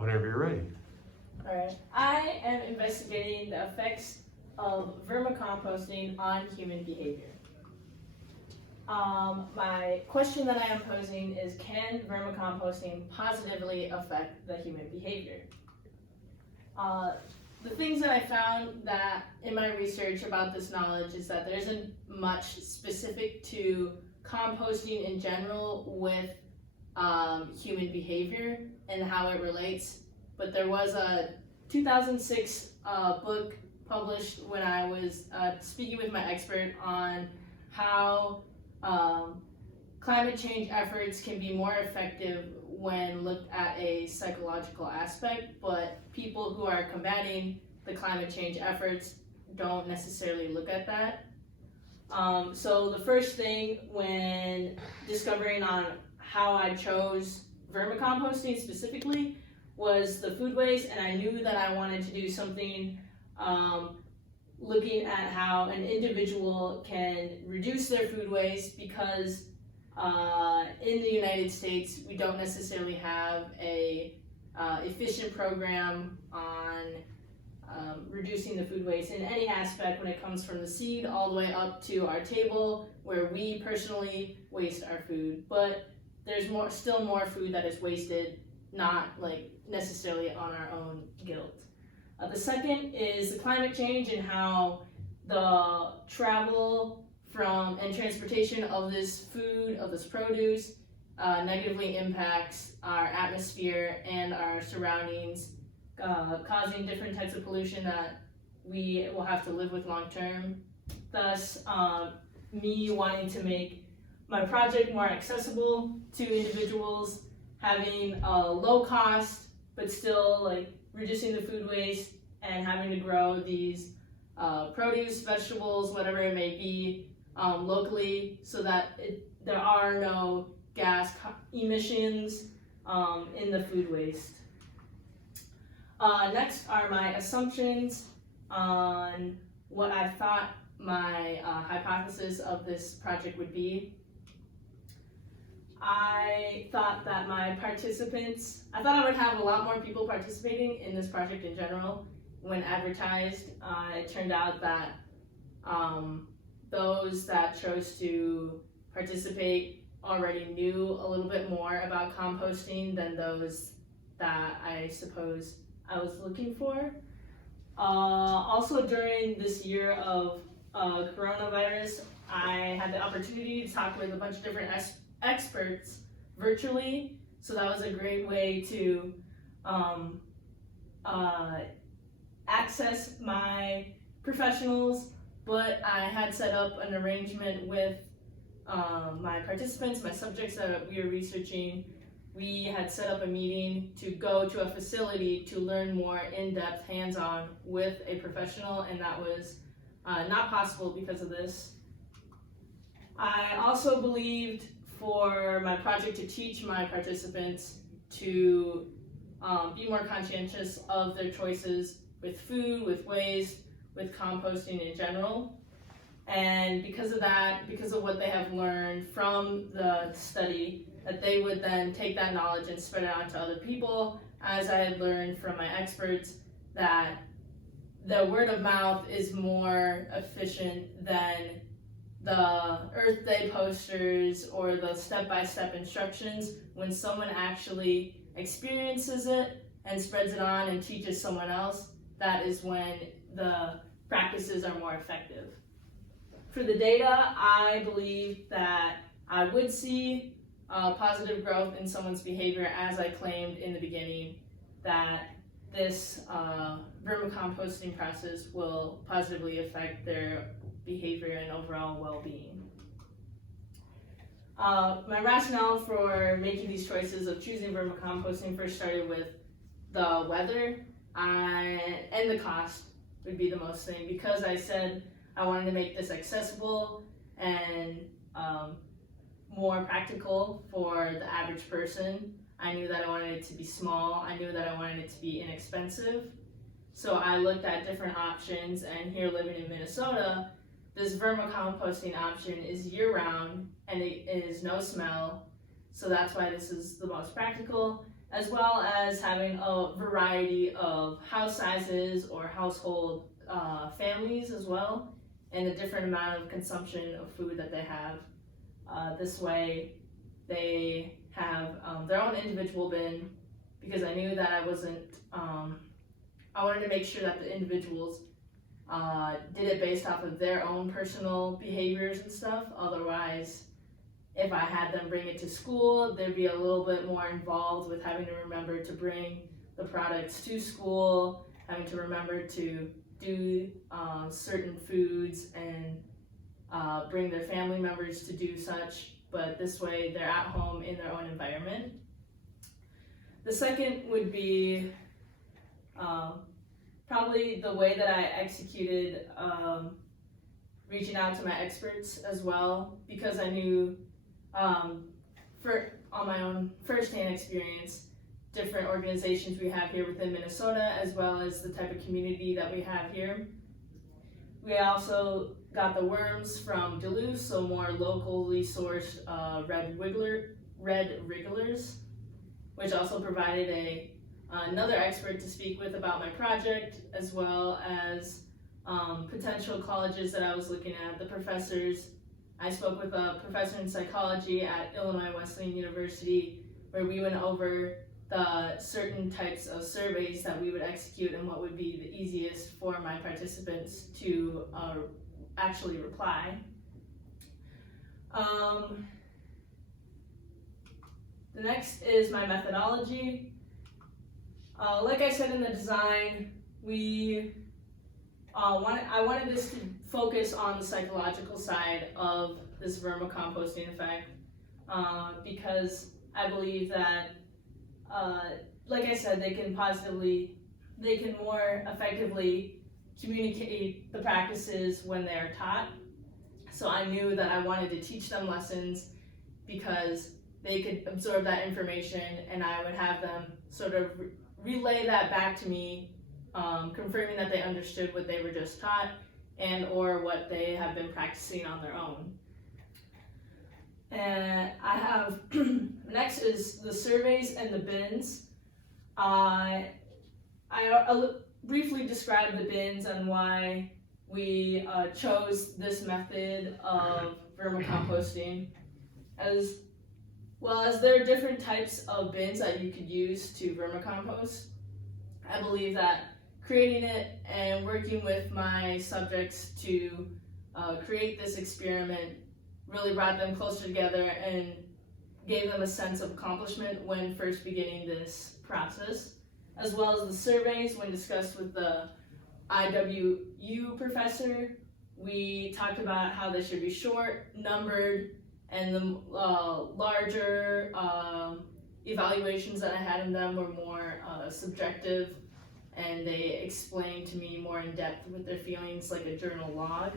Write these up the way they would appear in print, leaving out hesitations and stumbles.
Whenever you're ready. Alright. I am investigating the effects of vermicomposting on human behavior. My question that I am posing is, can vermicomposting positively affect the human behavior? The things that I found that in my research about this knowledge is that there isn't much specific to composting in general with human behavior and how it relates. But there was a 2006 book published when I was speaking with my expert on how climate change efforts can be more effective when looked at a psychological aspect, but people who are combating the climate change efforts don't necessarily look at that. So the first thing when discovering on how I chose vermicomposting specifically was the food waste, and I knew that I wanted to do something looking at how an individual can reduce their food waste, because in the United States we don't necessarily have a efficient program on reducing the food waste in any aspect when it comes from the seed all the way up to our table where we personally waste our food. But there's still more food that is wasted, not like necessarily on our own guilt. The second is the climate change and how the travel from and transportation of this food, of this produce, negatively impacts our atmosphere and our surroundings, causing different types of pollution that we will have to live with long term. Thus, me wanting to make my project more accessible to individuals, having a low cost, but still like reducing the food waste and having to grow these produce, vegetables, whatever it may be, locally, so that there are no gas emissions in the food waste. Next are my assumptions on what I thought my hypothesis of this project would be. I thought that I would have a lot more people participating in this project in general. When advertised, it turned out that those that chose to participate already knew a little bit more about composting than those that I suppose I was looking for. Also, during this year of coronavirus, I had the opportunity to talk with a bunch of different experts virtually, so that was a great way to access my professionals. But I had set up an arrangement with my participants, my subjects that we were researching. We had set up a meeting to go to a facility to learn more in-depth, hands-on with a professional, and that was not possible because of this. I also believed for my project to teach my participants to be more conscientious of their choices with food, with waste, with composting in general. And because of that, because of what they have learned from the study, that they would then take that knowledge and spread it out to other people, as I had learned from my experts that the word of mouth is more efficient than the Earth Day posters or the step-by-step instructions. When someone actually experiences it and spreads it on and teaches someone else, that is when the practices are more effective. For the data, I believe that I would see positive growth in someone's behavior, as I claimed in the beginning, that this vermicomposting process will positively affect their behavior and overall well-being. My rationale for making these choices of choosing vermicomposting first started with the weather and the cost would be the most thing, because I said I wanted to make this accessible and more practical for the average person. I knew that I wanted it to be small. I knew that I wanted it to be inexpensive. So I looked at different options, and here living in Minnesota, this vermicomposting option is year-round and it is no smell. So that's why this is the most practical. as well as having a variety of house sizes or household families as well, and a different amount of consumption of food that they have. This way, they have their own individual bin, because I knew that I wanted to make sure that the individuals did it based off of their own personal behaviors and stuff. Otherwise, if I had them bring it to school, they'd be a little bit more involved with having to remember to bring the products to school, having to remember to do certain foods and bring their family members to do such. But this way, they're at home in their own environment. The second would be probably the way that I executed reaching out to my experts as well, because I knew on my own first-hand experience, different organizations we have here within Minnesota, as well as the type of community that we have here. We also got the worms from Duluth, so more locally sourced red wrigglers, which also provided another expert to speak with about my project, as well as potential colleges that I was looking at, the professors. I spoke with a professor in psychology at Illinois Wesleyan University, where we went over the certain types of surveys that we would execute and what would be the easiest for my participants to actually reply. The next is my methodology. Like I said in the design, I wanted this to focus on the psychological side of this vermicomposting effect, because I believe that, like I said, they can more effectively communicate the practices when they are taught. So I knew that I wanted to teach them lessons because they could absorb that information, and I would have them sort of relay that back to me, confirming that they understood what they were just taught and or what they have been practicing on their own. And I have, next is the surveys and the bins. I briefly described the bins and why we chose this method of vermicomposting. As well as there are different types of bins that you could use to vermicompost. I believe that creating it and working with my subjects to create this experiment really brought them closer together and gave them a sense of accomplishment when first beginning this process, as well as the surveys. When discussed with the IWU professor, we talked about how they should be short, numbered, and the larger evaluations that I had in them were more subjective, and they explained to me more in depth with their feelings, like a journal log.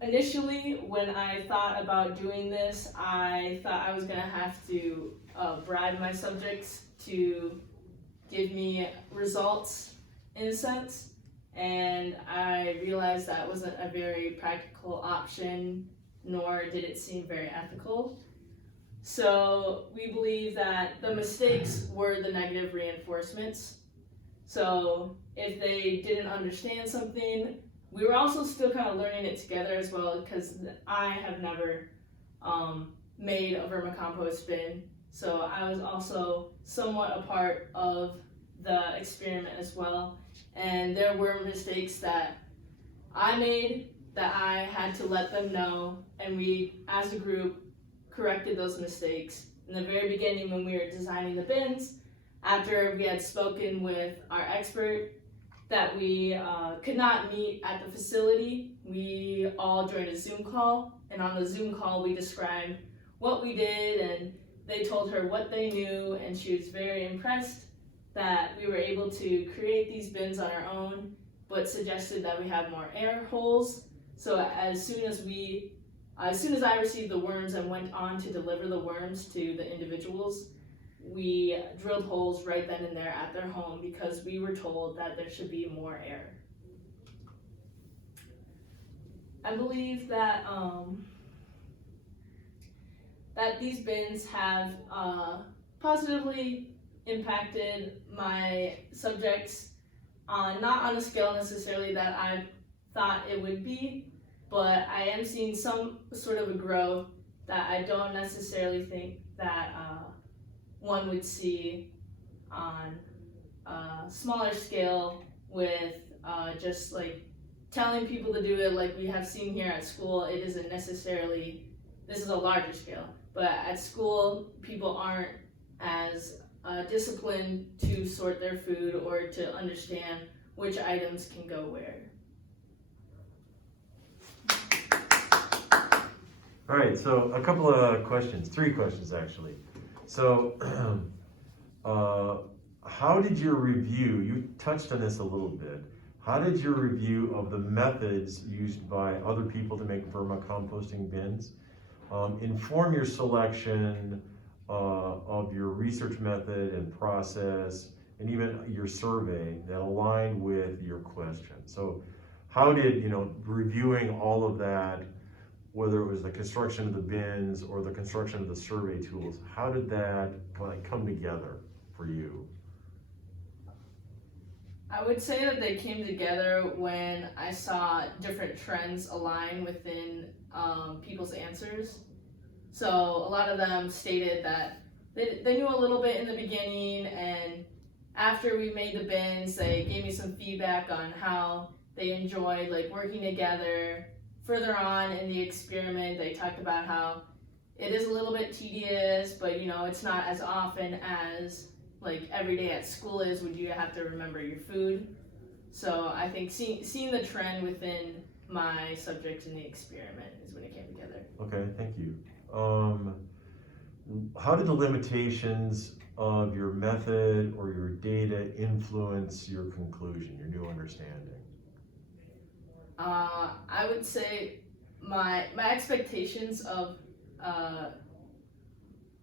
Initially, when I thought about doing this, I thought I was going to have to bribe my subjects to give me results, in a sense, and I realized that wasn't a very practical option, nor did it seem very ethical. So we believe that the mistakes were the negative reinforcements. So if they didn't understand something, we were also still kind of learning it together as well, because I have never made a vermicompost bin. So I was also somewhat a part of the experiment as well. And there were mistakes that I made that I had to let them know, and we, as a group, corrected those mistakes. In the very beginning, when we were designing the bins, after we had spoken with our expert that we could not meet at the facility, we all joined a Zoom call, and on the Zoom call we described what we did, and they told her what they knew, and she was very impressed that we were able to create these bins on our own, but suggested that we have more air holes. So as soon as I received the worms and went on to deliver the worms to the individuals, we drilled holes right then and there at their home, because we were told that there should be more air. I believe that that these bins have positively impacted my subjects, not on a scale necessarily that I thought it would be, but I am seeing some sort of a growth that I don't necessarily think that one would see on a smaller scale with just like telling people to do it like we have seen here at school. It isn't necessarily, this is a larger scale, but at school people aren't as disciplined to sort their food or to understand which items can go where. All right, so a couple of questions, 3 questions actually. So, how did your review, you touched on this a little bit, how did your review of the methods used by other people to make vermicomposting bins inform your selection of your research method and process, and even your survey that aligned with your question? So how did, reviewing all of that, whether it was the construction of the bins or the construction of the survey tools, how did that come together for you? I would say that they came together when I saw different trends align within people's answers. So a lot of them stated that they knew a little bit in the beginning, and after we made the bins, they gave me some feedback on how they enjoyed like working together. Further on in the experiment, they talked about how it is a little bit tedious, but it's not as often as like every day at school is when you have to remember your food. So I think seeing the trend within my subjects in the experiment is when it came together. Okay, thank you. How did the limitations of your method or your data influence your conclusion, your new understanding? I would say my expectations of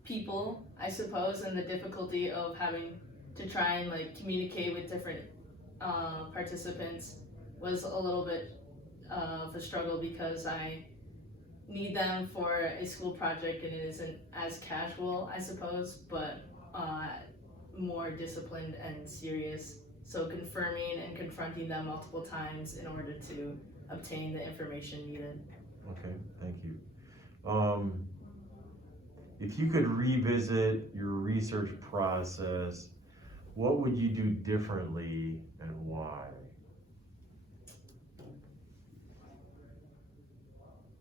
people, I suppose, and the difficulty of having to try and like communicate with different participants was a little bit of a struggle, because I need them for a school project and it isn't as casual, I suppose, but more disciplined and serious. So confirming and confronting them multiple times in order to obtain the information needed. Okay, thank you. If you could revisit your research process, what would you do differently and why?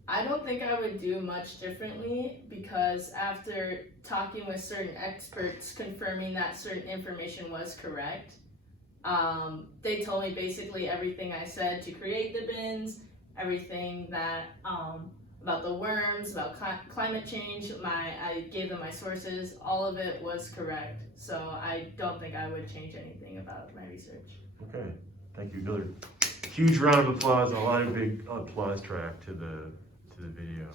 I don't think I would do much differently, because after talking with certain experts confirming that certain information was correct, they told me basically everything I said to create the bins, everything that about the worms, about climate change, I gave them my sources, all of it was correct. So I don't think I would change anything about my research. Okay, thank you. Another huge round of applause, a lot of big applause track to the video.